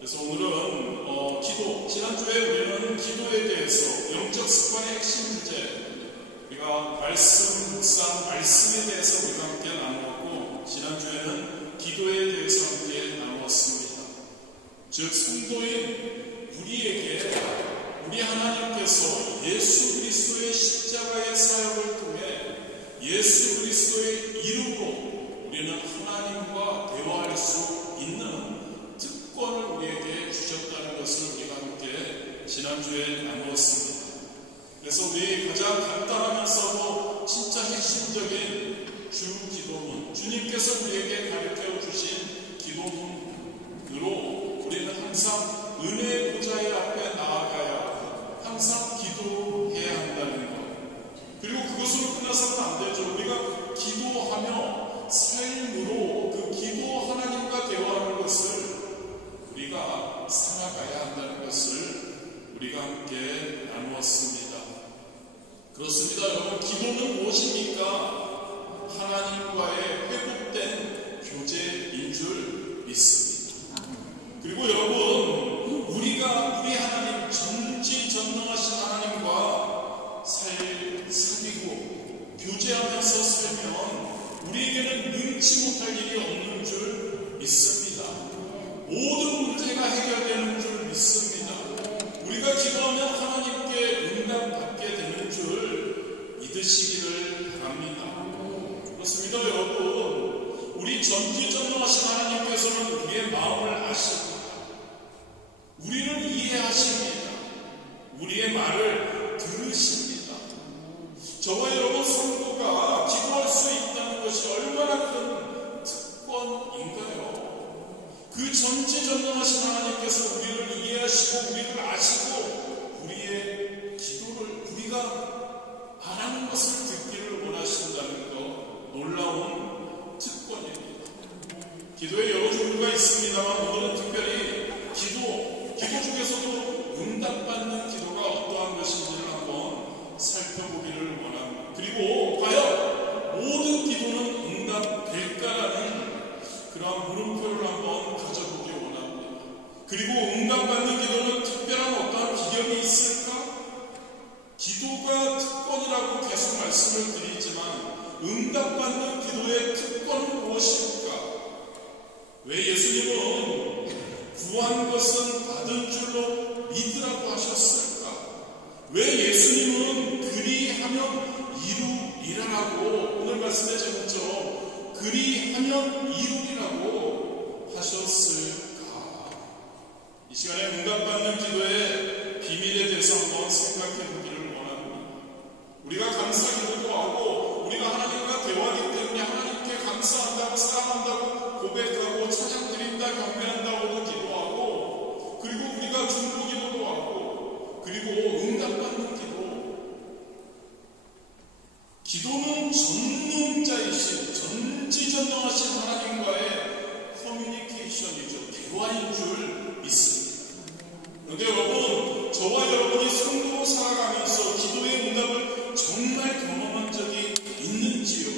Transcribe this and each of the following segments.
그래서 오늘은 기도, 지난주에 우리는 기도에 대해서 영적 습관의 핵심 주제, 우리가 말씀, 묵상, 말씀에 대해서 우리가 함께 나누었고, 지난주에는 기도에 대해서 함께 나누었습니다. 즉 성도인 우리에게 우리 하나님께서 예수 그리스도의 십자가의 사역을 통해 예수 그리스도의 이름으로 우리는 하나님과 대화할 수 있는 특권을 우리에게 주셨다는 것을 우리가 함께 지난주에 나누었습니다. 그래서 우리 가장 간단하면서도 진짜 핵심적인 주 기도문, 주님께서 우리에게 가르쳐 주신 기도문으로 우리는 항상 은혜의 보좌의 앞에 나아가야 항상 기도해야 한다는 것. 그리고 그것으로 끝나서는 안 되죠. 우리가 기도하며 삶으로 그 기도 하나님과 대화하는 것을 우리가 살아가야 한다는 것을 우리가 함께 나누었습니다. 그렇습니다. 여러분, 기도는 무엇입니까? 하나님과의 회복된 교제인 줄 믿습니다. 그리고 여러분, 우리가 우리 하나님, 전지전능하신 하나님과 사귀고 교제하면서 살면 우리에게는 능치 못할 일이 없는 줄 믿습니다. 모든 문제가 해결되는 줄 믿습니다. 우리가 기도하면 하나님께 응답받게 되는 줄 믿으시기를 바랍니다. 그렇습니다. 여러분, 우리 전지전능하신 하나님께서는 우리의 마음을 아십니다. 우리를 이해하십니다. 우리의 말을 들으십니다. 저와 여러분 성도가 기도할 수 있다는 것이 얼마나 큰 특권인가요? 그 전지전능하신 하나님께서 우리를 이해하시고 우리를 아시고 우리의 기도를 우리가 바라는 것을 듣기를 원하신다는 것, 놀라운 특권입니다. 기도에 여러 종류가 있습니다만 오늘은 특별히 기도 중에서도 응답받는 기도가 어떠한 것인지를 한번 살펴보기를 원합니다. 그리고 과연 모든 기도는 응답될까라는 그런 물음표를 한번 가져보기 원합니다. 그리고 응답받는 기도는 특별한 어떠한 기념이 있을까? 기도가 특권이라고 계속 말씀을 드리지만 응답받는 기도의 특권은 무엇일까? 왜 예수님은 구한 것은 받은 줄로 믿으라고 하셨을까? 왜 예수님은 그리하면 이루리라고 오늘 말씀의 제목처럼 그리하면 이루리라고 하셨을까? 이 시간에 응답받는 기도의 비밀에 대해서 한번 생각해 보기를 원합니다. 우리가 감사 기도도 하고 우리가 하나님과 대화하기 때문에 하나님께 감사한다고 사랑한다고 고백하고 찬양 드린다 경배한다고도 기도하고 그리고 우리가 중보 기도도 하고 그리고 응답받는 기도는 전능자이신 전지전능하신 하나님과의 커뮤니케이션이죠. 대화인 줄 믿습니다. 그런데 여러분, 저와 여러분이 성도로 살아가면서 기도의 응답을 정말 경험한 적이 있는지요?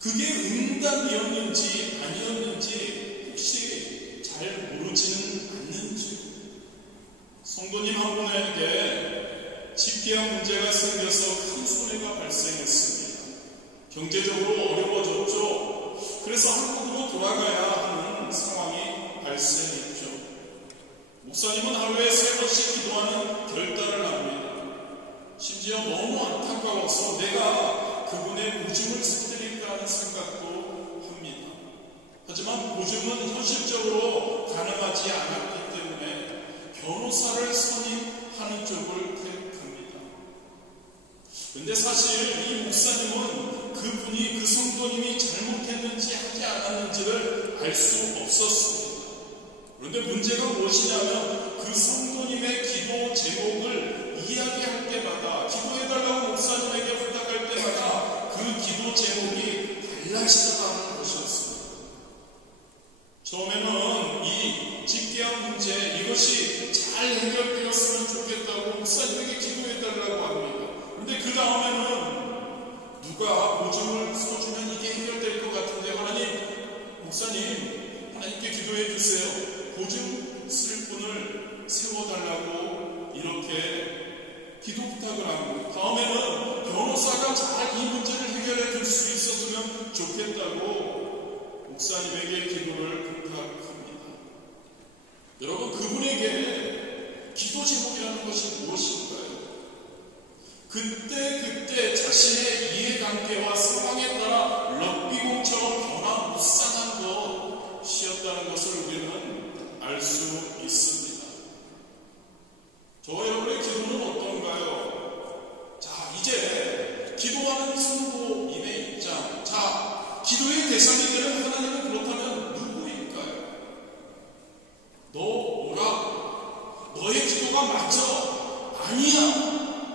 그게 응답이었는지 아니었는지 혹시 잘 모르지는 않는지요? 성도님 한 분에게 집계약 문제가 생겨서 큰 손해가 발생했습니다. 경제적으로 어려워졌죠. 그래서 한국으로 돌아가야 하는 상황이 발생했죠. 목사님은 하루에 3번씩 기도하는 결단을 합니다. 심지어 너무 안타까워서 내가 그분의 보증을 써드릴까 하는 생각도 합니다. 하지만 보증은 현실적으로 가능하지 않았기 때문에 변호사를 선임하는 쪽을 택합니다. 근데 사실 이 목사님은 그분이 그 성도님이 잘못했는지 하지 않았는지를 알 수 없었습니다. 그런데 문제가 무엇이냐면 그 성도님의 기도 제목을 이야기할 때마다 기도해달라고 목사님에게 부탁할 때마다 그 기도 제목이 달라지더라는 것이었습니다. 처음에는 이 집계약 문제 이것이 잘 해결되었으면 좋겠다고 목사님에게 기도해달라고 합니다. 그런데 그 다음에는 누가 보증을 써주면 이게 해결될 것 같은데 하나님, 목사님 기도해 주세요. 보증 쓸 분을 세워달라고 이렇게 기도 부탁을 하고, 다음에는 변호사가 잘 이 문제를 해결해 줄 수 있었으면 좋겠다고 목사님에게 기도를 부탁합니다. 여러분, 그분에게 기도 제목이라는 것이 무엇일까요? 그때 자신의 이해관계와 상황에 따라 럭비공처럼 변화무쌍한 것이었다는 것을 우리는 알 수 있습니다. 저와 여러분의 기도는 어떤가요? 자, 이제 기도하는 성도님의 입장. 자, 기도의 대상이 되는 하나님은 그렇다면 누구일까요? 너 오라. 너의 기도가 맞아. 아니야.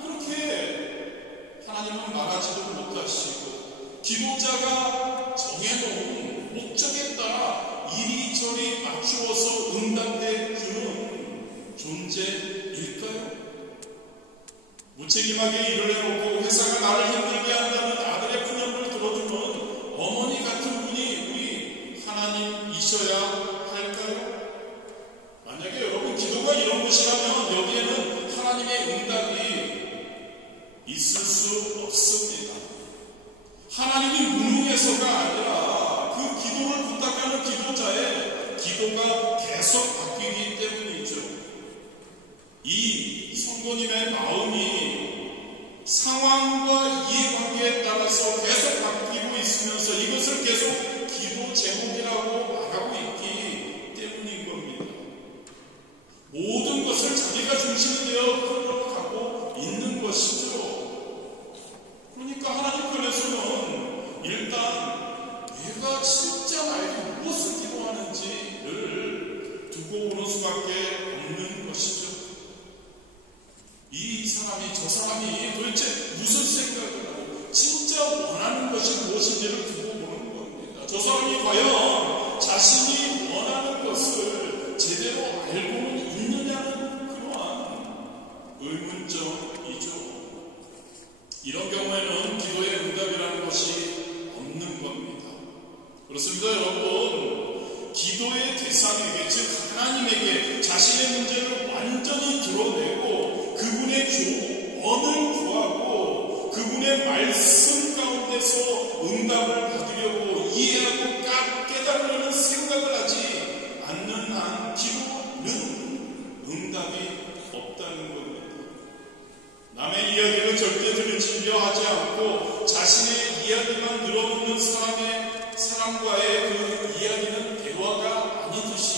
그렇게 하나님은 말하지도 못하시고, 기도자가 정해놓은 목적에 따라 이리저리 맞추어서 응답해 주는 존재일까요? 무책임하게 일을 해놓고 회사가 나를 힘들게 한다는 아들의 푸념을 들어주는 어머니 같은 분이 우리 하나님이셔야 할까요? 만약에 여러분 기도가 이런 것이라면 여기에는 하나님의 응답이 있을 수 없습니다. 하나님이 무능해서가 아니라 그 기도를 부탁하는 기도자의 기도가 계속 바뀌기 때문이죠. 이 성도님의 마음이 상황과 이해관계에 따라서 계속 바뀌고 있으면서 이것을 계속 기도 제목이라고 말하고 있기 때문인 겁니다. 모든 것을 자기가 중심이 되어 흘러가고 있는 것이죠. 그러니까 하나님 편에서는 일단 내가 진짜 나에게 무엇을 기도하는지를 두고 오는 수밖에 없는 것이죠. 이 사람이 저 사람이 도대체 무슨 생각을 하고 진짜 원하는 것이 무엇인지를 두고 보는 겁니다. 저 사람이 과연 자신이 원하는 것을 제대로 알고는 있느냐는 그러한 의문점이죠. 이런 경우에는 기도의 응답이라는 것이 없는 겁니다. 그렇습니다, 여러분. 기도의 대상에게, 즉 하나님에게 자신의 문제를 완전히 드러내고 그분의 조언을 구하고 그분의 말씀 가운데서 응답을 받으려고 이해하고 깨달으려는 생각을 하지 않는 한 기도는 응답이 없다는 겁니다. 남의 이야기를 절대 들으려 하지 않고 자신의 이야기만 들어듣는 사람과의 그 이야기는 대화가 아니듯이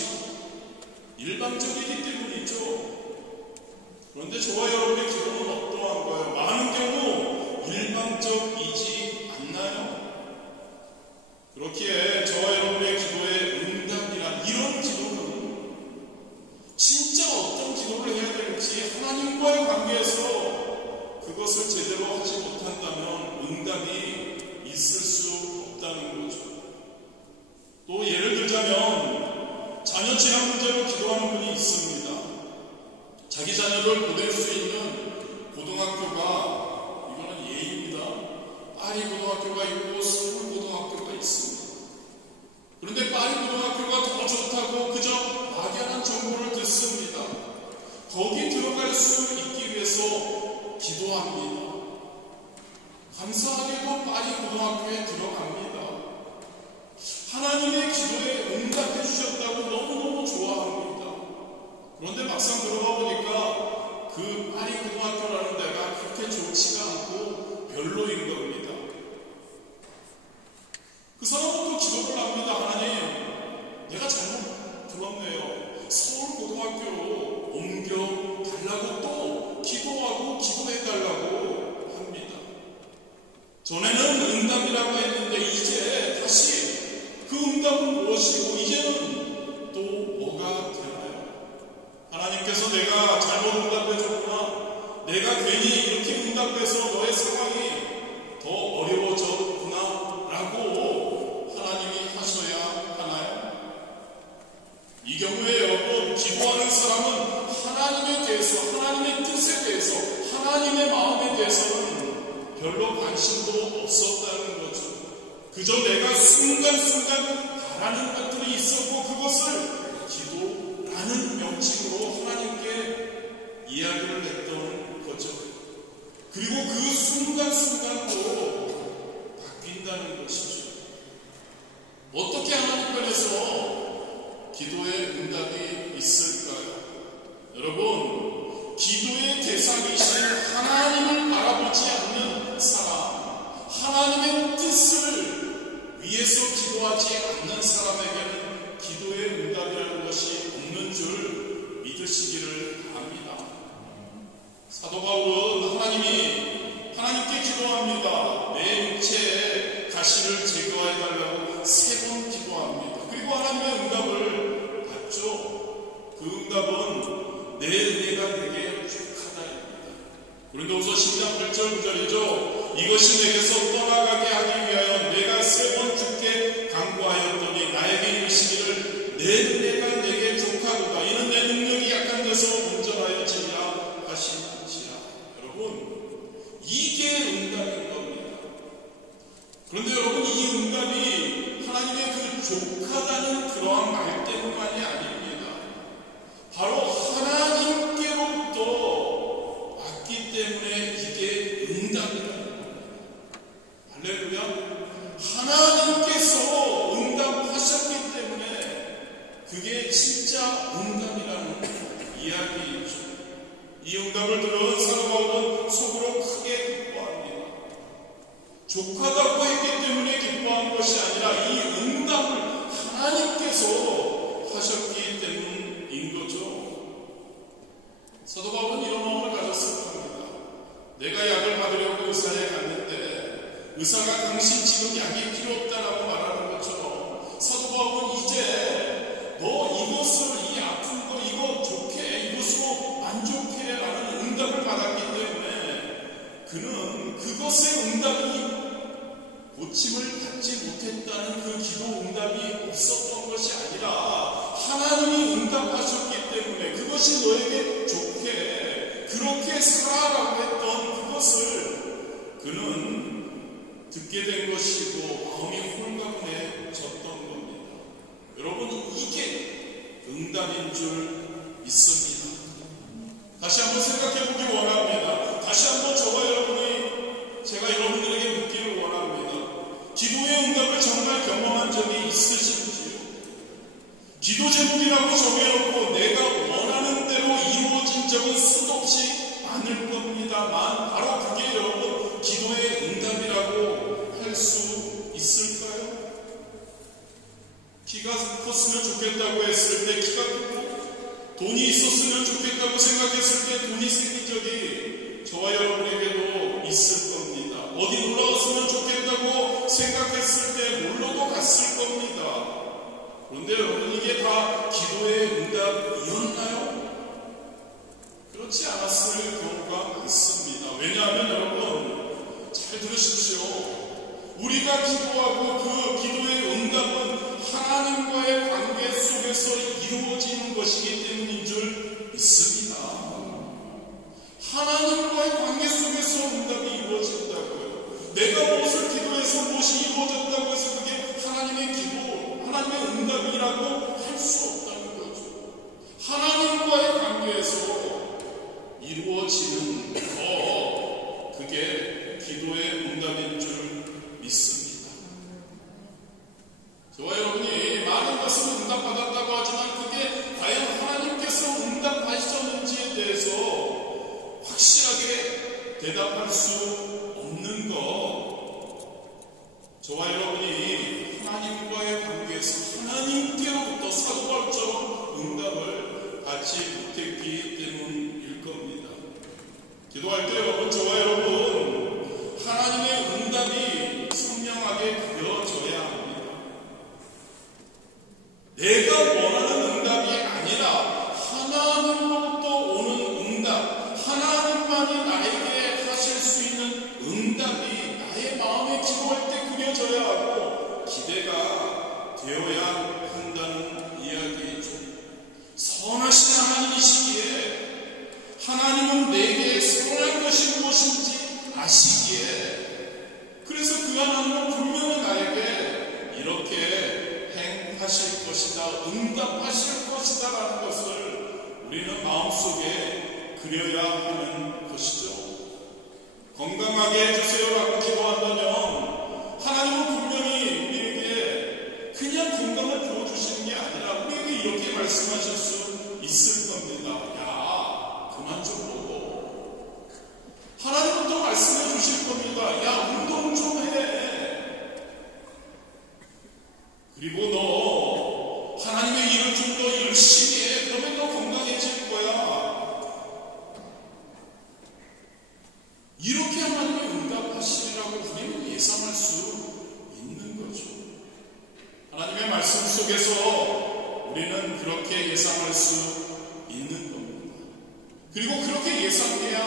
일방적이기 때문이죠. 그런데 저와 여러분의 기도는 어떠한가요? 많은 경우 일방적이지 않나요? 그렇기에 저와 여러분의 기도의 응답이란 이런 기도는 진짜 어떤 기도를 해야 될지 하나님과의 관계에서 그것을 제대로 하지 못한다면 응답이 있을 수 없다는 거죠. 또 예를 들자면 자녀 진학 문제로 기도하는 분이 있습니다. 자기 자녀를 보낼 수 있는 고등학교가, 이거는 예입니다. 파리 고등학교가 있고 서울 고등학교가 있습니다. 그런데 파리 고등학교가 더 좋다고 그저 막연한 정보를 듣습니다. 거기 들어갈 수 있기 위해서 기도합니다. 감사하게도 파리 고등학교에 들어갑니다. 하나님의 기도에 응답해 주셨다고 너무너무 좋아합니다. 그런데 막상 들어가 보니까 그 파리 고등학교라는 데가 그렇게 좋지가 않고 별로인 겁니다. 그 사람은 또 기도를 합니다. 하나님, 내가 잘못 들었네요. 서울 고등학교로 옮겨 달라고 또 기도하고 기도해달라고 합니다. 전에는 응답이라고 했는데 이제 다시 그 응답은 무엇이고 이제는 또 뭐가 되나요? 하나님께서 내가 잘못 응답해줬구나, 내가 괜히 이렇게 응답해서 너의 상황이 더 어려워졌구나 라고 하나님이 하셔야 하나요? 이 경우에 여러분, 기도하는 사람은 하나님에 대해서, 하나님의 뜻에 대해서, 하나님의 마음에 대해서는 별로 관심도 없었다는 거죠. 그저 내가 순간순간 바라는 것들이 있었고 그것을 순간순간도 바뀐다는 것이죠. 어떻게 하나님 편에서 기도의 응답이 있을까요? 여러분, 기도의 대상이신 하나님을 바라보지 않는 사람, 하나님의 뜻을 위해서 기도하지 않는 사람에게는 기도의 응답이라는 것이 없는 줄 믿으시기를 바랍니다. 사도 바울은 하나님께 기도합니다. 내 육체에 가시를 제거해달라고 3번 기도합니다. 그리고 하나님의 응답을 받죠. 그 응답은 내 은혜가 내게 족하다입니다. 고린도후서 10장 8절 9절이죠. 이것이 내게서 떠나가게 하기 위하여 내가 3번 주께 간구하였더니 나에게 이르시기를 내 은혜가 내게 족하도다. 이는 내 능력이 약한 데서 온전하여지리라 하시는지라. 여러분, 이게 응답인 겁니다. 그런데 여러분, 이 응답이 하나님의 그 족하다는 그러한 말 때문만이 아닙니다. 바로 하나님께로부터 왔기 때문에 이게 응답이다. 할렐루야. 하나님께서 응답하셨기 때문에 그게 진짜 응답이라는 이야기이죠. 이 응답을 들은 사도 바울은 속으로 크게 기뻐합니다. 족하다고 했기 때문에 기뻐한 것이 아니라 이 응답을 하나님께서 하셨기 때문인 거죠. 사도 바울은 이런 마음을 가졌을 겁니다. 내가 약을 받으려고 의사에 갔는데 의사가 당신 지금 약이 필요 없다라고 말하는 것처럼 사도 바울은 이제 너 이것을, 이 아픈 거 이거 좋게, 이것으로 만족해 라는 응답을 받았기 때문에 그는 그것의 응답이 고침을 받지 못했다는 그 기도 응답이 없었던 것이 아니라 하나님이 응답하셨기 때문에 그것이 너에게 좋게, 그렇게 살아라고 했던 그것을 그는 듣게 된 것이고 마음이 홀가분해졌던 겁니다. 여러분, 이게 응답인 줄 믿습니다. 다시 한번 생각해 보기 원합니다. 다시 한번 제가 여러분들에게 묻기를 원합니다. 기도의 응답을 정말 경험한 적이 있으신지요? 기도 제목이라고 정해놓고 내가 원하는 대로 이루어진 적은 수없이 많을 겁니다만 바로 그게 여러분 기도의 응답이라고 할 수 있을까요? 키가 컸으면 좋겠다고 했을 때 키가 크고 돈이 있었으면 좋겠다고 생각했을 때 돈이 생긴 적이 저와 여러분에게도 있을 겁니다. 어디 놀러 갔으면 좋겠다고 생각했을 때 놀러도 갔을 겁니다. 그런데 여러분, 이게 다 기도의 응답이었나요? 그렇지 않았을 경우가 많습니다. 왜냐하면 여러분, 잘 들으십시오. 우리가 기도하고 그 기도의 응답은 하나님과의 관계 속에서 이루어지는 것이기 때문인 줄 믿습니다. 하나님과의 관계 속에서 응답이 이루어진다고요. 내가 무엇을 기도해서 무엇이 이루어졌다고 해서 그게 하나님의 기도, 하나님의 응답이라고 할 수 없다는 거죠. 하나님과의 관계에서 이루어지는 그게 기도의 응답인 줄 믿습니다. 저와 여러분이 많은 것을 응답받았다고 하지만 그게 과연 하나님께서 응답하셨는지에 대해서 확실하게 대답할 수 없는 것, 저와 여러분이 하나님과의 관계에서 하나님께로부터 사도 바울처럼 응답을 받지 못했기 때문일 겁니다. 기도할 때 여러분, 저와 여러분, 하나님의 응답이 선명하게 그려져야 합니다. 내가 원하는 응답이 아니라 하나님으로부터 오는 응답, 하나님만이 나에게 하실 수 있는 응답이 나의 마음에 기도할 때 그려져야 하고 기대가 되어야 한다는 이야기이죠. 선하신 하나님이시기에 하나님은 내게 선한 것이 무엇인지 아시기에 그래서 그 하나님은 분명히 나에게 이렇게 행하실 것이다, 응답하실 것이다 라는 것을 우리는 마음속에 그려야 하는 것이죠. 건강하게 해주세요라고 기도한다면 하나님은 분명히 우리에게 그냥 건강을 부어주시는 게 아니라 우리에게 이렇게 말씀하실 수 있을 겁니다. 야, 그만 좀 먹어. 하나님은 또 말씀해 주실 겁니다. 야, 운동 좀 해. 그리고 너 하나님의 일을 좀 더 열심히 해. 그러면 너 건강해질 거야. 이렇게 하나님이 응답하시리라고 우리는 예상할 수 있는 거죠. 하나님의 말씀 속에서 우리는 그렇게 예상할 수 있는 겁니다. 그리고 그렇게 예상해야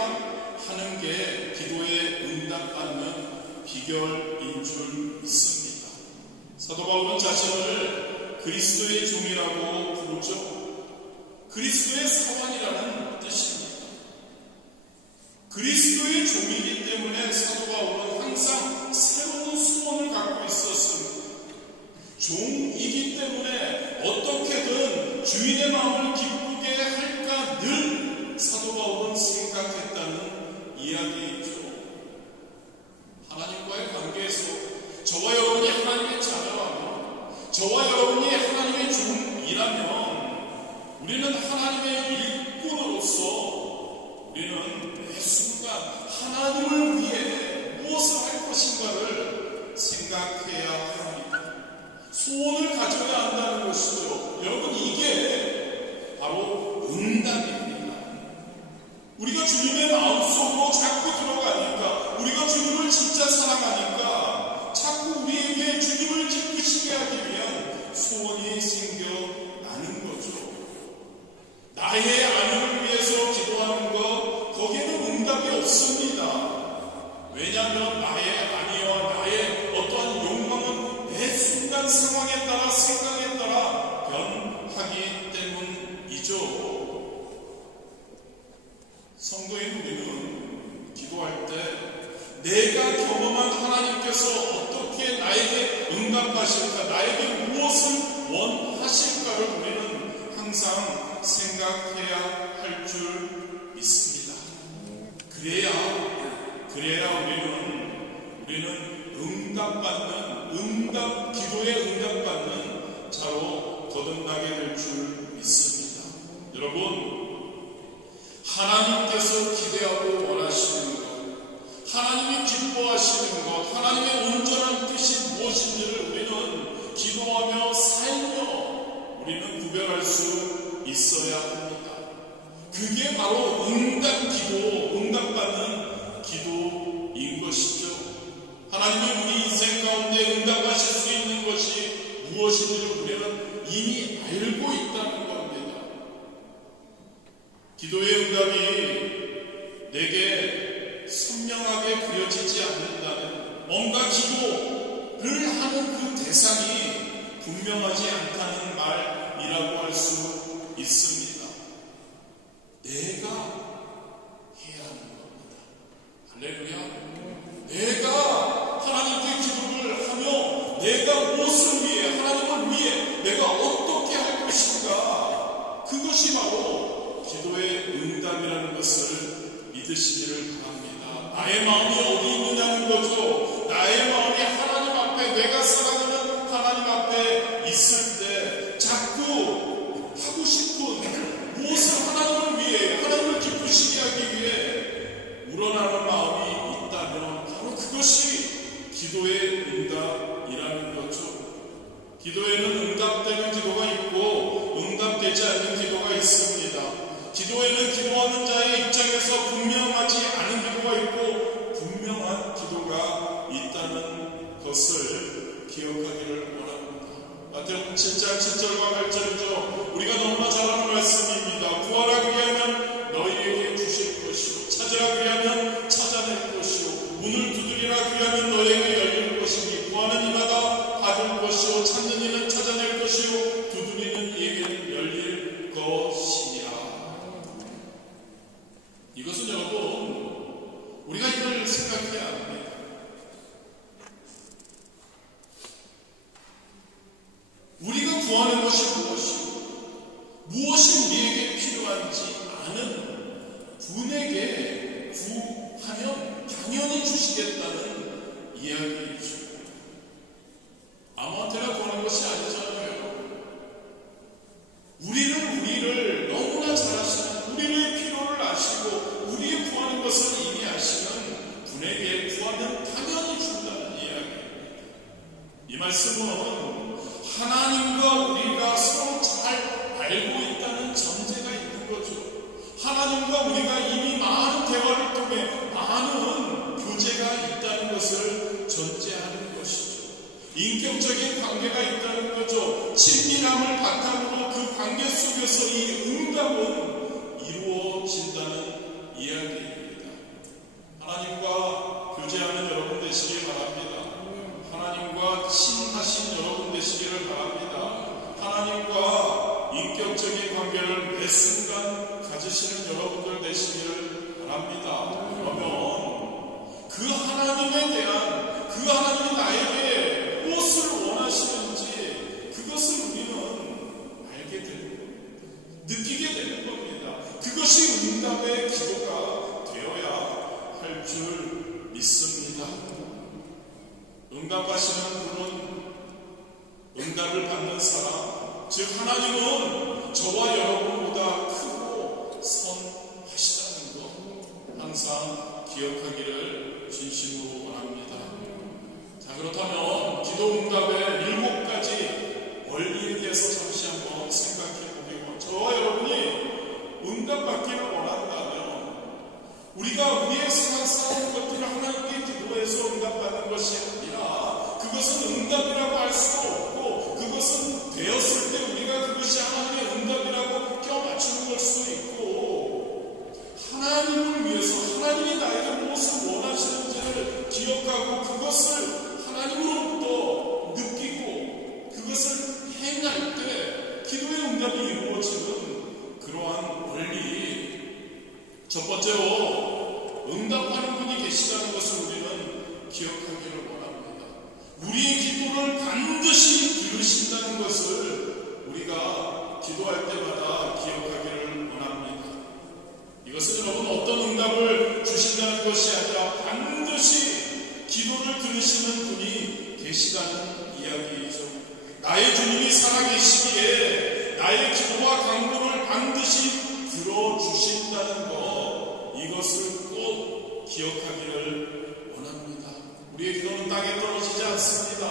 하는 게 기도에 응답받는 비결인 줄 믿습니다. 사도 바울은 자신을 그리스도의 종이라고 부르죠. 그리스도의 사환이라는 뜻입니다. 그리스도의 종이기 때문에 사도 바울은 항상 새로운 소원을 갖고 있었습니다. 종이기 때문에 어떻게든 주인의 마음을 기쁘게 할까 늘 사도 바울은 생각했다는 이야기이죠. 하나님과의 관계에서 저와 여러분이 하나님의 자녀라면, 저와 여러분이 하나님의 종이라면 우리는 하나님의 일꾼으로서 우리는 매 순간 하나님을 위해 무엇을 할 것인가를 생각해야 합니다. 소원을 가져야 한다는 것이죠. 여러분, 이게 바로 응답입니다. 우리가 주님의 마음속으로 자꾸 들어가니까, 우리가 주님을 진짜 사랑하니까 자꾸 우리에게 주님을 기쁘시게 하기 위한 소원이 생겨나는 거죠. 나의 아내를 위해서 기도하는 것, 거기에는 응답이 없습니다. 왜냐하면 나의 아내와 나의 어떠한 욕망은 매 순간 상황에 따라 생각에 따라 변하기 때문이죠. 성도인 우리는 기도할 때 내가 경험한 하나님께서 어떻게 나에게 응답하실까, 나에게 무엇을 원하실까를 우리는 항상 생각해야 할 줄 믿습니다. 그래야 우리는 기도에 응답받는 자로 거듭나게 될 줄 믿습니다. 여러분, 하나님께서 기대하고 원하시는 것, 하나님이 기뻐하시는 것, 하나님의 온전한 뜻이 무엇인지를 우리는 기도하며 살며 우리는 구별할 수 있어야 합니다. 그게 바로 응답받는 기도인 것이죠. 하나님이 우리 인생 가운데 응답하실 수 있는 것이 무엇인지를 우리는 이미 알고 있다는 겁니다. 기도의 응답이 내게 선명하게 그려지지 않는다면, 뭔가 기도를 하는 그 대상이 분명하지 않다는 말이라고 할 수 있습니다. 내가 해야 하는 겁니다. 할렐루야. 내가 하나님께 기도를 하며 내가 무엇을 위해, 하나님을 위해 내가 어떻게 할 것인가, 그것이 바로 기도의 응답이라는 것을 믿으시기를 바랍니다. 나의 마음이 어디 있느냐는 거죠. 나의 마음이 하나님 앞에, 내가 사랑하는 하나님 앞에 있을 때 자꾸 하고 싶은 무엇을 하나님을 위해, 하나님을 기쁘시게 하기 위해 우러나는 마음이 있다면 바로 그것이 기도의 응답이라는 거죠. 기도에는 응답되는 기도가 있고 응답되지 않는 기도가 있습니다. 기도에는 기도하는 자의 입장에서 분명하지 않은 기도가 있고 분명한 기도가 있다는 것을 기억하기를 원합니다. 마태복음 7장 7절과 8절이죠. 우리가 너무나 잘 아는 말씀입니다. 구하라 그리하면 너희에게 주실 것이요, 찾으라 그리하면 찾아낼 것이요, 문을 두드리라 그리하면 너희에게 열릴 것이니, 구하는 이마다 받을 것이요, 찾는 이는 찾아낼 것이요, 두드리는 이에게는 열릴 것이니라. 이것은 여러분, 우리가 이걸 생각해야 합니다. 우리가 구하는 것이 무엇이 우리에게 필요한지 아는 분에게 하면 당연히 주시겠다는 이야기이죠. 아무한테나 구하는 것이 아니잖아요. 우리를 너무나 잘 아시는, 우리의 필요를 아시고 우리의 구하는 것을 이미 아시는 분에게 구하면 당연히 준다는 이야기입니다. 이 말씀은 하나님과 우리가 서로 잘 알고 있다는 전제가 있는 거죠. 하나님과 우리가 이미 많은 대화를 통해 많은 교제가 있다는 것을 전제하는 것이죠. 인격적인 관계가 있다는 거죠. 친밀함을 바탕으로 그 관계 속에서 이 응답은 이루어진다는 이야기입니다. 하나님과 교제하는 여러분 되시길 바랍니다. 하나님과 친하신 여러분 되시기를 바랍니다. 하나님과 인격적인 관계를 매 순간 가지시는 여러분들 되시기를 바랍니다. 그러면 그 하나님에 대한, 그 하나님이 나에게 무엇을 원하시는지 그것을 우리는 알게 되는 겁니다. 느끼게 되는 겁니다. 그것이 응답의 기도가 되어야 할 줄 믿습니다. 응답하시는 분은 응답을 받는 사람, 즉 하나님은 저와 여러분보다 크고 선하시다는 것 항상 기억하기를 진심으로 원합니다. 자, 그렇다면 기도 응답의 7가지 원리에 대해서 잠시 한번 생각해 보기로, 저와 여러분이 응답받기를 원한다면 우리가 우리의 생각 쌓은 것들을 하나님께 기도해서 응답받는 것이 아니라 그것은 응답이라고 할 수도 없고, 그것은 되었을 때 우리가 그것이 하나님의 응답이라고 껴맞추는 걸 수도 있고, 하나님을 위해서 하나님이 나에게 무엇을 원하시는지를 기억하고 그것을 하나님으로부터 느끼고 그것을 행할 때 기도의 응답이 이루어지는 그러한 원리. 첫 번째로 응답하는 분이 계시다는 것을 우리는 기억하기를 원합니다. 우리의 기도를 반드시 들으신다는 것을 우리가 기도할 때마다 기억하기를 원합니다. 이것은 여러분 어떤 응답을 주신다는 것이 아니라 반드시 기도를 들으시는 분이 계시다는 이야기이죠. 나의 주님이 살아계시기에 나의 기도와 간구를 반드시 들어주신다는 것, 이것을 꼭 기억하기를 원합니다. 우리의 기도는 땅에 떨어지지 않습니다.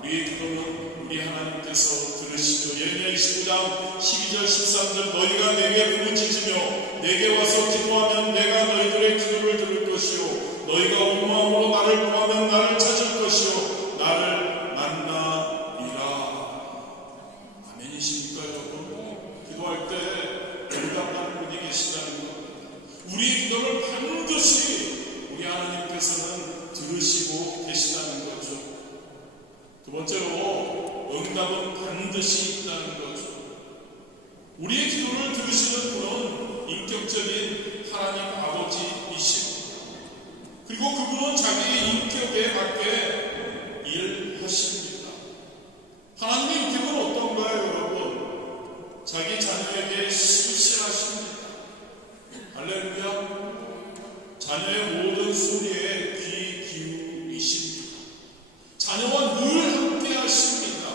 우리의 기도는 우리 하나님께서 들으시죠. 예레미야 29장 12절 13절 너희가 내게 부르짖으며 내게 와서 기도하면 내가 너희들의 기도를 들을 것이요 너희가 온 마음으로 나를 구하면 나를 찾을 것이요 나를 만나리라. 아멘이십니까 여러분? 기도할 때 응답하는 분이 계시다는 것, 우리의 기도를 반드시 우리 하나님께서는 들으시고 계시다는 거죠. 두 번째로 응답은 반드시 있다는 거죠. 우리의 기도를 들으시는 분은 인격적인 하나님 아버지이십니다. 그리고 그분은 자기의 인격에 맞게 일하십니다. 하나님의 인격은 어떤가요 여러분? 자기 자녀에게 신실하십니다. 할렐루야. 자녀의 모든 소리에 귀 기울이십니다. 자녀와 늘 함께 하십니다.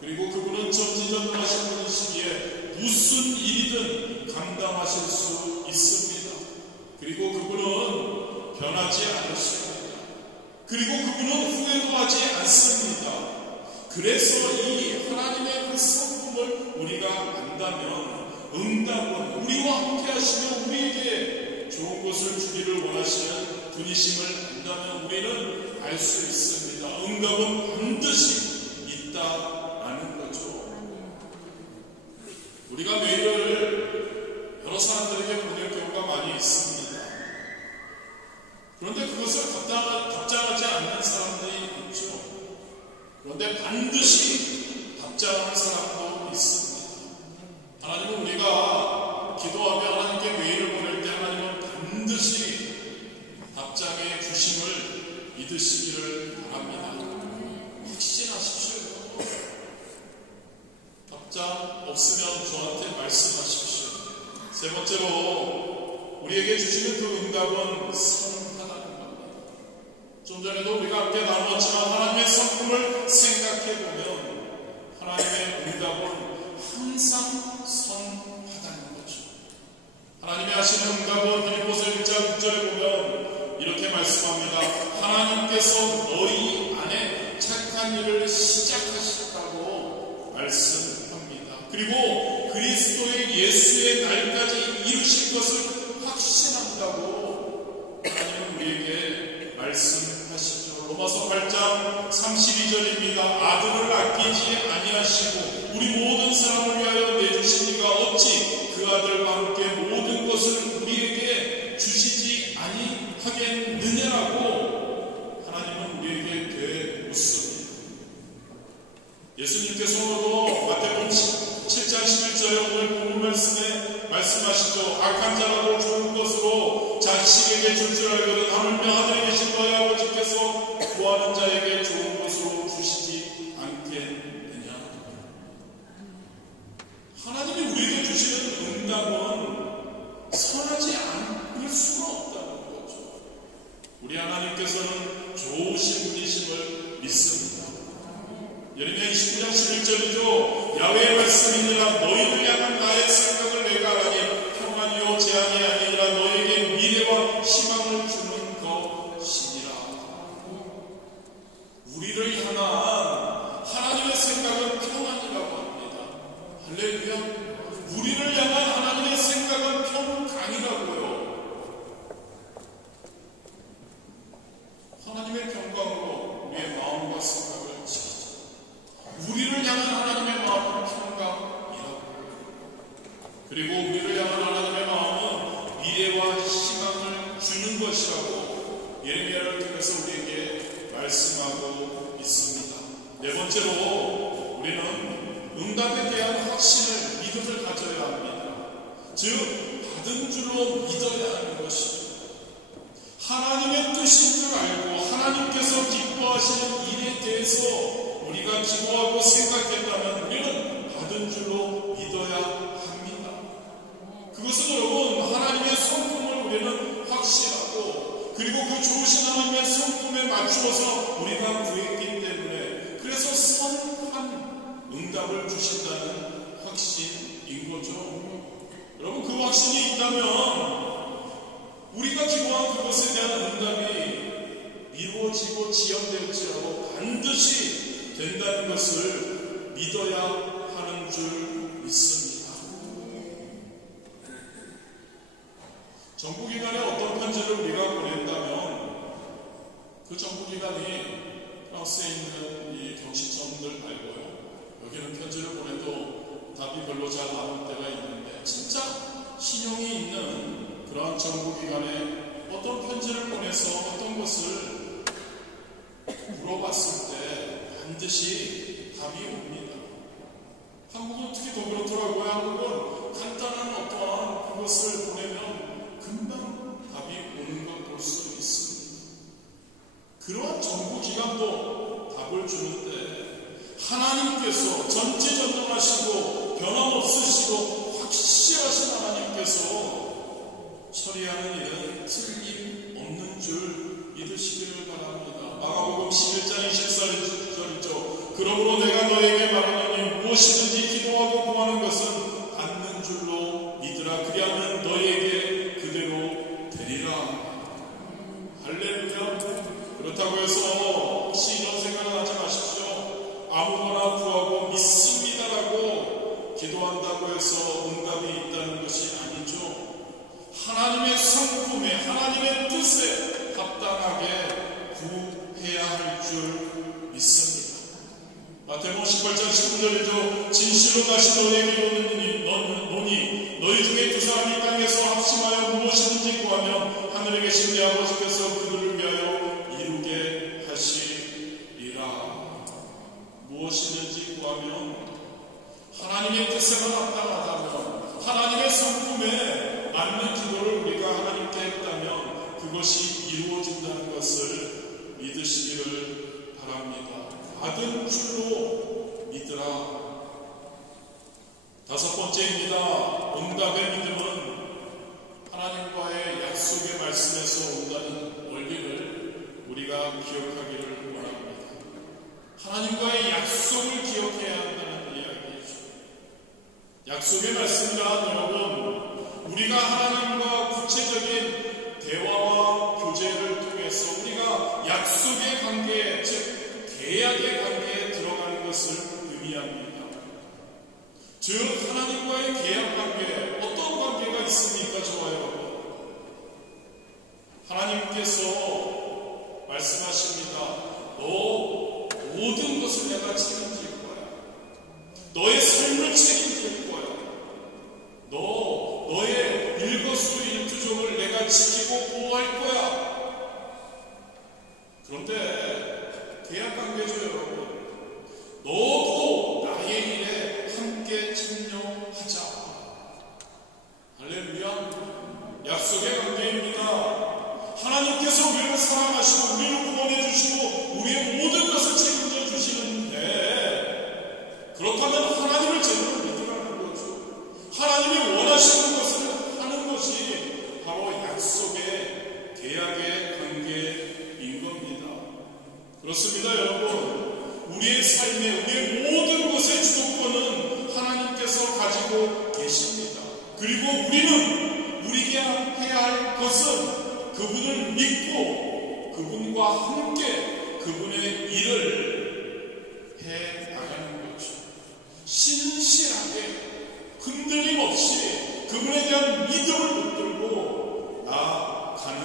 그리고 그분은 전지전능하신 분이시기에 무슨 일이든 감당하실 수 있습니다. 그리고 그분은 변하지 않으십니다. 그리고 그분은 후회도 하지 않습니다. 그래서 이 하나님의 그 성품을 우리가 안다면 응답은 우리와 함께 하시며 우리에게 좋은 것을 주기를 원하시는 분이심을 안다면 우리는 알 수 있습니다. 응답은 반드시 있다라는 거죠. 우리가 메일을 여러 사람들에게 보낼 경우가 많이 있습니다. 그런데 그것을 답장하지 않는 사람들이 있죠. 그런데 반드시 답장하는 사람도 있습니다. 하나님은 우리가 기도하며 하나님께 메일을 보낼 때 하나님은 반드시 답장해 주심을 믿으시기를 바랍니다. 확신하십시오. 답장 없으면 저한테 말씀하십시오. 세 번째로 우리에게 주시는 그 응답은 선하다는 겁니다. 좀 전에도 우리가 함께 나눴지만 하나님의 성품을 생각해보면 하나님의 응답은 항상 선하다는 거죠. 하나님이 하시는 응답은 빌립보서 1장 6절에 보면 이렇게 말씀합니다. 하나님께서 너희 안에 착한 일을 시작하셨다고 말씀합니다. 그리고 그리스도의 예수의 날까지 이루실 것을 확신한다고 하나님은 우리에게 말씀하시죠. 로마서 8장 32절입니다. 아들을 아끼지 아니하시고 우리 모든 사람을 위하여 내주신 이가 어찌 그 아들과 함께 모든 것을 우리에게 주시지 아니하겠느냐라고 하나님은 우리에게 되묻습니다. 예수님께서도 마태복음 7장 11절에 오늘 본문 말씀에 말씀하시죠. 악한 자라도 좋은 것으로 자식에게 줄 줄 알거든 하물며 하늘에 계신 너희 아버지께서 구하는 자에게 좋은 것으로 주시지 않겠느냐. 하나님이 우리에게 주시는 응답은 선하지 않을 수가 없다는 거죠. 우리 하나님께서는 좋으신 분이심을 믿습니다. 예레미야 29장 11절이죠. 야훼의 말씀이니라 너희를 향한 나의 생각을 내가 알아니 평안이요 재앙이 아니라 너에게 미래와 희망을 주는 것이니라. 우리를 향한 하나님의 생각은 평안이라고 합니다. 할렐루야. 우리를 향한 하나님의 생각은 평강이라고요. 하나님의 평강으로 우리의 마음과 생각을 지키자. 우리를 향한 하나님의 마음은 평강이라고. 그리고 우리를 향한 하나님의 마음은 미래와 희망을 주는 것이라고 예레미야를 통해서 우리에게 말씀하고 있습니다. 네 번째로 우리는 응답에 대한 확신을, 믿음을 가져야 합니다. 즉 받은 줄로 믿어야 하는 것입니다. 하나님의 뜻인 줄 알고 하나님께서 기뻐하시는 일에 대해서 우리가 기도하고 생각했다면 우리는 받은 줄로 믿어야 합니다. 그것은 여러분 하나님의 성품을 우리는 확신하고 그리고 그 좋으신 하나님의 성품에 맞추어서 우리가 구했기 때문에 그래서 선한 응답을 주신다는 확신인 거죠. 여러분 그 확신이 있다면 우리가 기도한 그것에 대한 응답이 이루어지고 지연될지라도 반드시 된다는 것을 믿어야 하는 줄 믿습니다. 정부기관에 어떤 편지를 우리가 보낸다면 그 정부기관이 프랑스에 있는 이 경시청들 말고요. 여기는 편지를 보내도 답이 별로 잘 안 올 때가 있는데 진짜 신용이 있는 그런 정부기관에 어떤 편지를 보내서 어떤 것을 물어봤을 때 반드시 답이 옵니다. 한국은 특히 더 그렇더라고요. 한국은 간단한 어떠한 그것을 보내면 금방 답이 오는 걸 볼 수 있습니다. 그러한 정부기관도 답을 주는데 하나님께서 전지전능하시고 변함없으시고 확실하신 하나님께서 처리하는 일은 틀림없는 줄 믿으시기를 바랍니다. 마가복음 11장 24절이죠. 그러므로 내가 너에게 말하노니 무엇이든지 기도하고 구하는 것은 받는 줄로 믿으라. 그리하면 너에게 그대로 되리라. 할렐루야. 그렇다고 해서 혹시 이런 생각을 하지 마십시오. 아무거나 구하고 믿습니다라고 기도한다고 해서 응답이 있다는 것이 아니죠. 하나님의 성품에 하나님의 뜻에 합당하게 구해야 할 줄 믿습니다. 마태복음 18장 19절이죠. 진실로 다시 너희에게 이르노니 너희 중에 두 사람이 땅에서 합심하여 무엇이든지 구하면 하늘에 계신 내 아버지께서 그들을 위하여 이루게 하시리라. 무엇이든지 구하면 하나님의 뜻에만 합당하다면 하나님의 성품에 맞는 기도를 우리가 하나님께 했다면 그것이 이루어진다는 것을 믿으시기를 바랍니다. 받은 줄로 믿으라. 다섯 번째입니다. 응답의 믿음은 하나님과의 약속의 말씀에서 온다는 원리를 우리가 기억하기를 원합니다. 하나님과의 약속을 기억해야 한다는 이야기이죠. 약속의 말씀이란 여러분, 우리가 하나님과 구체적인 대화와 교제를 통해서 우리가 약속의 관계에, 즉 계약의 관계에 들어가는 것을 의미합니다. 즉 하나님과의 계약 관계, 어떤 관계가 있습니까? 저와 여러분, 하나님께서 말씀하십니다. 너 모든 것을 내가 책임질 거야. 너의 삶을 책임질 거야. 너의 일거수일투족을 내가 지키고 보호할 거야. 그런데 계약관계죠, 여러분. 너도 나의 일에 함께 참여하자. 할렐루야. 약속의 관계입니다. 하나님께서 우리를 사랑하시고 우리를 구원해 주시고 우리의 모든 것을 책임져 주시는데, 그렇다면 하나님을 제대로 믿으라는 거죠. 하나님이 원하시는 것을 하는 것이 바로 약속의 계약의 관계인 겁니다. 그렇습니다, 여러분. 우리의 삶에, 우리의 모든 것의 주도권은 하나님께서 가지고 계십니다. 그리고 우리는 우리가 해야 할 것은 그분을 믿고 그분과 함께 그분의 일을 해 나가는 거죠. 신실하게 흔들림 없이 그분에 대한 믿음을 붙들고 나아가는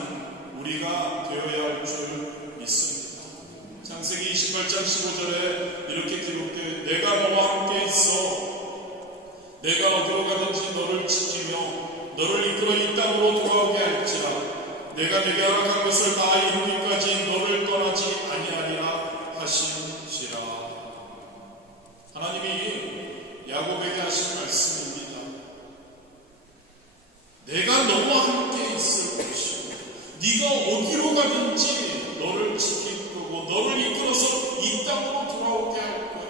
우리가 되어야 할 줄 믿습니다. 창세기 28장 15절에 이렇게 기록되어 내가 너와 함께 있어 내가 어디로 가든지 너를 지키며 너를 이끌어 이 땅으로 돌아오게 할지라 내가 내게 허락한 것을 다 이루기까지 너를 떠나지 아니하리라 하신지라. 하나님이 야곱에게 하신 말씀입니다. 내가 너와 함께 있을 것이고 네가 어디로 가든지 너를 지킬 거고 너를 이끌어서 이 땅으로 돌아오게 할 거야.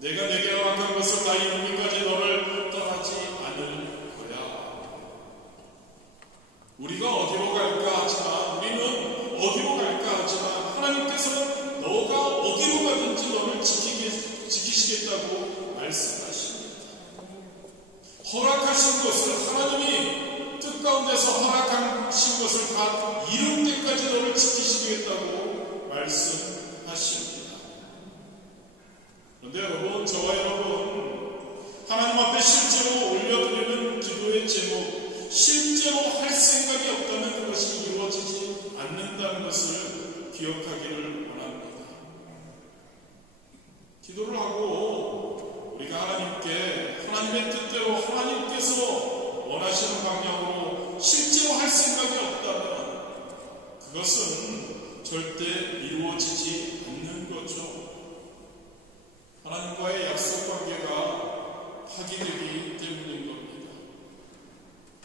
내가 내게 허락한 것을 다 이루기까지 너를 떠나지 않을 거야. 우리가 어디로 갈까 하지만, 우리는 어디로 갈까 하지만 하나님께서는 너가 어디로 가든지 너를 지키시겠다고 말씀하십니다. 허락하신 것을, 하나님이 뜻 가운데서 허락하신 것을 다 이룰 때까지 너를 지키시겠다고 말씀하십니다. 그런데 여러분, 저와 여러분, 하나님 앞에 실제로 올려드리는 기도의 제목, 실제로 할 생각이 없다면 그것이 이루어지지 않는다는 것을 기억하기를 원합니다. 기도를 하고 우리가 하나님께 하나님의 뜻대로 하나님께서 원하시는 방향으로 실제로 할 생각이 없다면 그것은 절대 이루어지지 않는 거죠. 하나님과의 약속 관계가 파기되기 때문인 겁니다.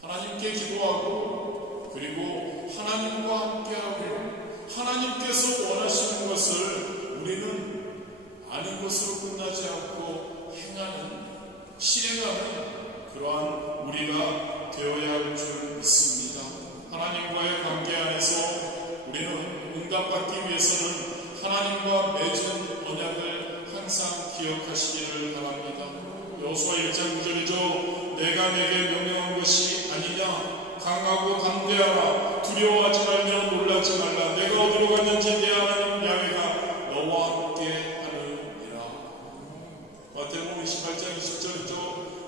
하나님께 기도하고 그리고 하나님과 함께하고 하나님께서 원하시는 것을 우리는 아는 것으로 끝나지 않고 행하는, 실행하는 그러한 우리가 되어야 할 줄 믿습니다. 하나님과의 관계 안에서 우리는 응답받기 위해서는 하나님과 맺은 언약을 항상 기억하시기를 바랍니다. 여호수아 1장 9절이죠. 내가 내게 명령한 것이 아니냐. 강하고 담대하라. 두려워하지 말며 놀라지 말라. 내가 어디로 갔는지 내 하나님 야훼가 너와 함께 하느니라. 마태복음 28장 20절이죠.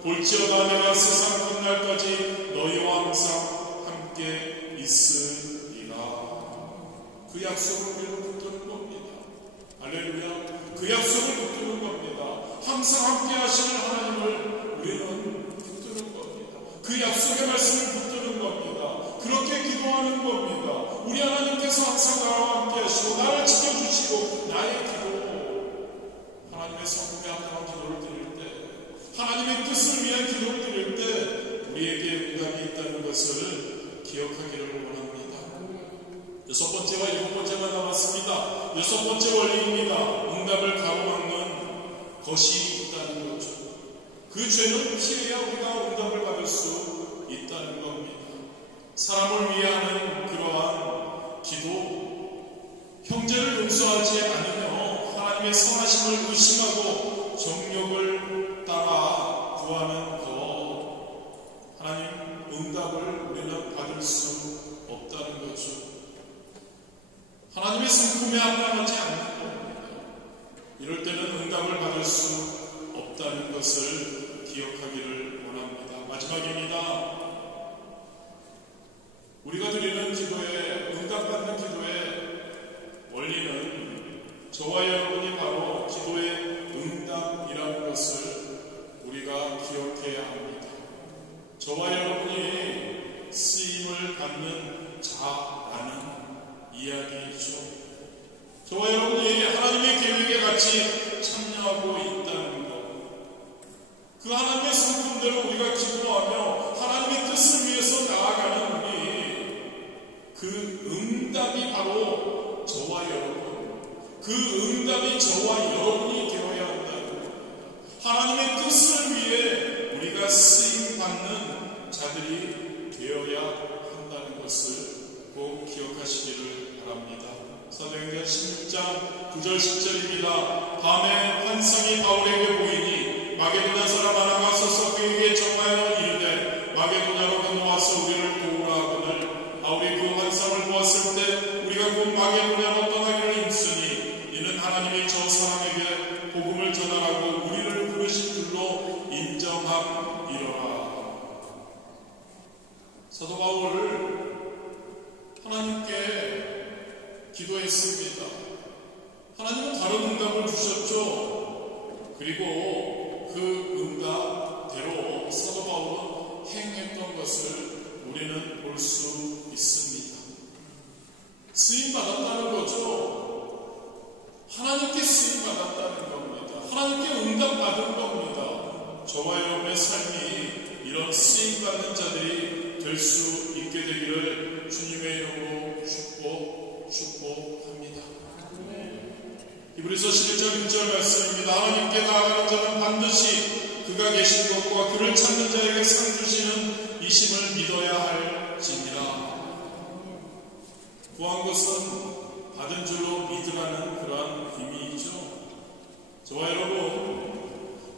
볼지어다 내가 세상 끝날까지 너희와 항상 함께 있으리라. 그 약속을 우리는 붙드는 겁니다. 할렐루야. 그 약속을 붙드는 겁니다. 항상 함께 하시는 하나님을 우리는 붙드는 겁니다. 그 약속의 말씀을 붙드는 겁니다. 그렇게 기도하는 겁니다. 우리 하나님께서 항상 나와 함께 하시고 나를 지켜주시고 나의 기도, 하나님의 성품에 합당한 기도를 드릴 때, 하나님의 뜻을 위한 기도를 드릴 때 우리에게 응답이 있다는 것을 기억하기를 원합니다. 여섯 번째와 일곱 번째가 나왔습니다. 여섯 번째 원리입니다. 응답을 가로막는 것이 있다는 거죠. 그 죄는 피해야 우리가 응답을 받을 수 있다는 겁니다. 사람을 위해 하는 그러한 기도, 형제를 용서하지 않으며 하나님의 선하심을 의심하고 정욕을 따라 구하는 것, 하나님 응답을 우리는 받을 수 없다는 거죠. 하나님의 성품에 합당하지 않는 겁니다. 이럴 때는 응답을 받을 수 없다는 것을 기억하기를 원합니다. 마지막입니다. 우리가 드리는 기도에, 응답받는 기도의 원리는 저와 여러분이 바로 기도의 응답이라는 것을 우리가 기억해야 합니다. 저와 여러분이 쓰임을 받는 자라는 이야기이죠. 저와 여러분이 하나님의 계획에 같이 참여하고 있다는 것, 그 하나님의 성품대로 우리가 기도하며 하나님의 뜻을 위해서 나아가는 우리, 그 응답이 바로 저와 여러분, 그 응답이 저와 여러분이 되어야 한다는 것, 하나님의 뜻을 위해 우리가 쓰임받는 자들이 되어야 한다는 것을 꼭 기억하시기를 바랍니다. 사도행전 16장 9절 10절입니다. 밤에 환상이 바울에게 보이니 마게도냐 사람 하나가 서서 그에게 전하여 이르되 마게도냐로 건너와서 우리를 도우라 하거늘 바울이 그 환상을 보았을 때 우리가 곧 마게도냐로 떠나기를 힘쓰니 이는 하나님이 저 사람에게 복음을 전하라고 우리를 부르신 줄로 인정함이로라. 사도 바울을 하나님께 기도했습니다. 하나님은 다른 응답을 주셨죠. 그리고 그 응답대로 사도 바울은 행했던 것을 우리는 볼 수 있습니다. 쓰임받았다는 거죠. 하나님께 쓰임받았다는 겁니다. 하나님께 응답받은 겁니다. 저와 여러분의 삶이 이런 쓰임받는 자들이 될 수 있게 되기를 주님의 이름으로 축복합니다. 히브리서 11장 6절 말씀입니다. 하나님께 나아가는 자는 반드시 그가 계신 것과 그를 찾는 자에게 상 주시는 이심을 믿어야 할지니라. 구한 것은 받은 줄로 믿으라는 그러한 의미이죠. 저와 여러분,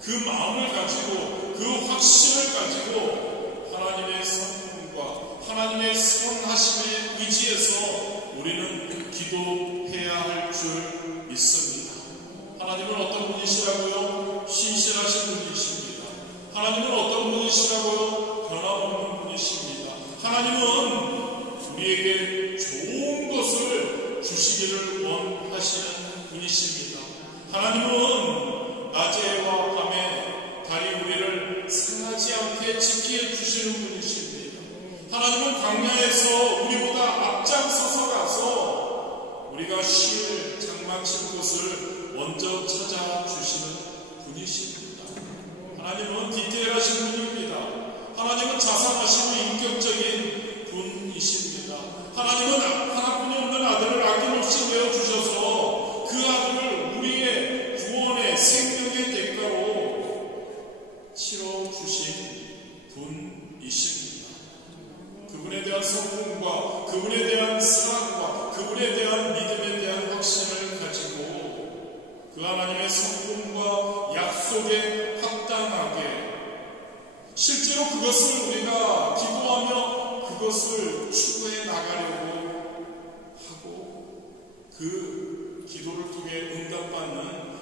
그 마음을 가지고, 그 확신을 가지고 하나님의 성품과 하나님의 선하심에 의지해서 우리는 기도해야 할 줄 믿습니다. 하나님은 어떤 분이시라고요? 신실하신 분이십니다. 하나님은 어떤 분이시라고요? 변함없는 분이십니다. 하나님은 우리에게 좋은 것을 주시기를 원하시는 분이십니다. 하나님은 낮에와 밤에 달이 우리를 상하지 않게 지키해 주시는 분이십니다. 하나님은 광야에서 우리보다 앞장서서 가서 우리가 쉴 장막칠 곳을 먼저 찾아주시는 분이십니다. 하나님은 디테일하신 분입니다. 하나님은 자상하시고 인격적인 분이십니다. 하나님은 하나뿐이 없는 아들을 아낌없이 내어주셔서 그 아들을 우리의 구원의 생명의 대가로 치러주신 분이십니다. 그분에 대한 성품과 그분에 대한 사랑과 그분에 대한 믿음에 대한 확신을 가지고 그 하나님의 성품과 약속에 합당하게 실제로 그것을 우리가 기도하며 그것을 추구해 나가려고 하고 그 기도를 통해 응답받는